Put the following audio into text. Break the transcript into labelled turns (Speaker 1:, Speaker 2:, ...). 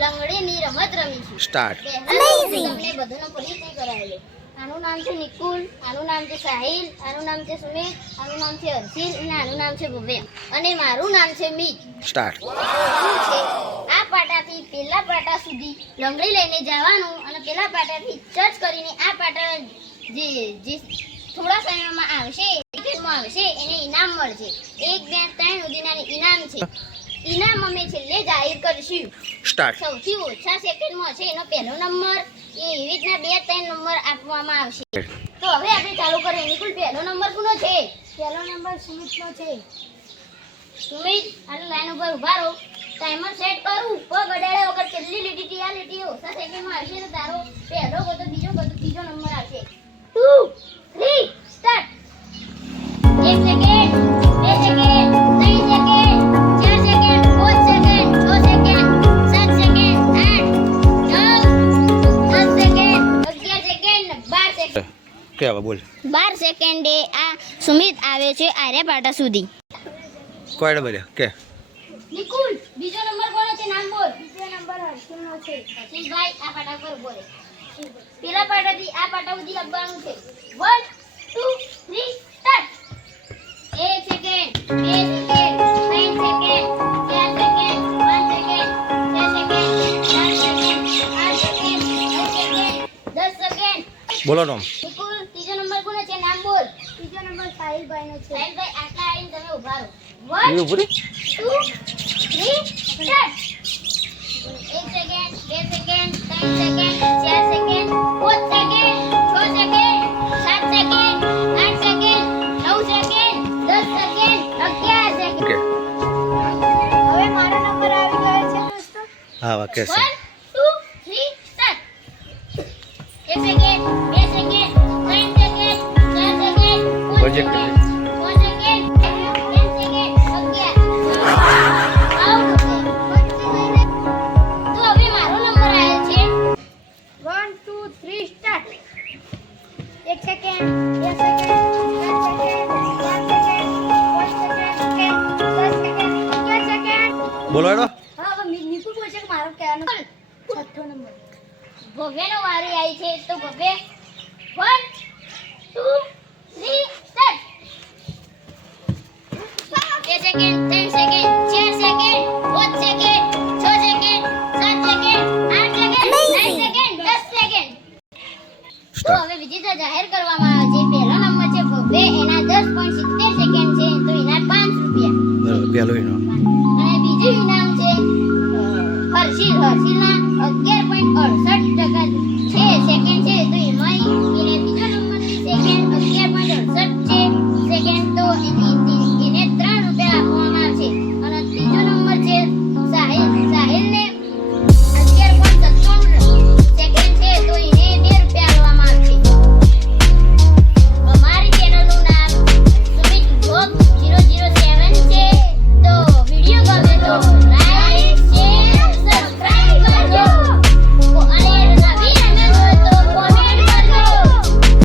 Speaker 1: લંગડીની રમત રમીશું
Speaker 2: start
Speaker 1: amazing તમને બધાનો પરિચય કરાવેલો આનું નામ છે નિકુલ આનું નામ છે સાહિલ આનું નામ છે સુમિત આનું નામ છે હર્ષિલ અને આનું નામ છે ભવ્ય. અને મારું નામ છે મીત.
Speaker 2: સ્ટાર્ટ
Speaker 1: આ પાટાથી પેલા પાટા સુધી લંગડી લઈને જવાનું અને પેલા પાટાથી ચર્ચ કરીને આ પાટા જે જે થોડા સમયમાં આવશે આવશે એને ઇનામ મળશે. એક બે ત્રણ સુધીના ઇનામ છે. ઇનામ અમે છેલ્લે જાહેર કરશું.
Speaker 2: સ્ટાર્ટ
Speaker 1: સૌથી ઓછા સેકન્ડમાં છે એનો પહેલો નંબર એ એવી રીતના બે ત્રણ નંબર આપવામાં આવશે. તો હવે આપણે ચાલુ કરીએ. નિકુલ પહેલો નંબર કોનો છે? પહેલો નંબર સુમિતનો છે. સુમિત આટલી લાઈન ઉપર ઊભા રહો. ટાઈમર સેટ કરું. ઉપર અડાડ્યા વગર કેટલી લીટી આ લીટી ઓછા સેકન્ડમાં આવશે તો તારો પહેલો ગતો બીજો ગતો.
Speaker 2: કે હવે બોલ.
Speaker 1: બાર સેકન્ડે આ સુમિત આવે છે આર્ય પાટા સુધી.
Speaker 2: કોઈડે બોલ્યા કે?
Speaker 1: નિકુલ બીજો નંબર કોનો છે? નામ બોલ. બીજો નંબર હર્ષિલનો છે? હર્ષિલભાઈ આ પાટા પર બોલે. પેલા પાટાથી આ પાટા સુધી આવવાનું છે. 1 2 3 સ્ટાર્ટ એ સેકન્ડ
Speaker 2: બોલો ટોમ
Speaker 1: નિકુલ ત્રીજો નંબર કોનો છે નામ બોલ ત્રીજો નંબર સાહિલભાઈનો છે સાહિલભાઈ આટલા આવીને તમે ઊભા રહો
Speaker 2: એ
Speaker 1: 1
Speaker 2: ઉભું રે.
Speaker 1: two, three, start. એક સેકન્ડ બે સેકન્ડ ત્રણ સેકન્ડ ચાર સેકન્ડ પાંચ સેકન્ડ છ સેકન્ડ સાત સેકન્ડ આઠ સેકન્ડ નવ સેકન્ડ દસ સેકન્ડ અગિયાર સેકન્ડ
Speaker 2: ઓકે
Speaker 1: હવે મારો નંબર આવી ગયો છે દોસ્તો.
Speaker 2: હા વાહ કે છે
Speaker 1: પ્રોજેક્ટ
Speaker 2: બોલો એડો
Speaker 1: હા નિકુલ બોલે છે કે મારો કહેવાનો? છઠ્ઠો નંબર. ભવ્યનો વારી આવી છે તો ભવ્ય. 1 સેકન્ડ ત્રણ સેકન્ડ ચાર સેકન્ડ પાંચ સેકન્ડ છ સેકન્ડ સાત સેકન્ડ આઠ સેકન્ડ નવ સેકન્ડ દસ સેકન્ડ તો હવે વિજેતા જાહેર કરવામાં આવે છે. પહેલો નંબર છે ભવ્ય એના દસ પોઈન્ટ સિત્તેર સેકન્ડ છે. તો એના પાંચ રૂપિયા.
Speaker 2: પહેલો
Speaker 1: અને બીજું ઇનામ છે હર્ષિલ હર્ષિલના અગિયાર પોઈન્ટ અડસઠ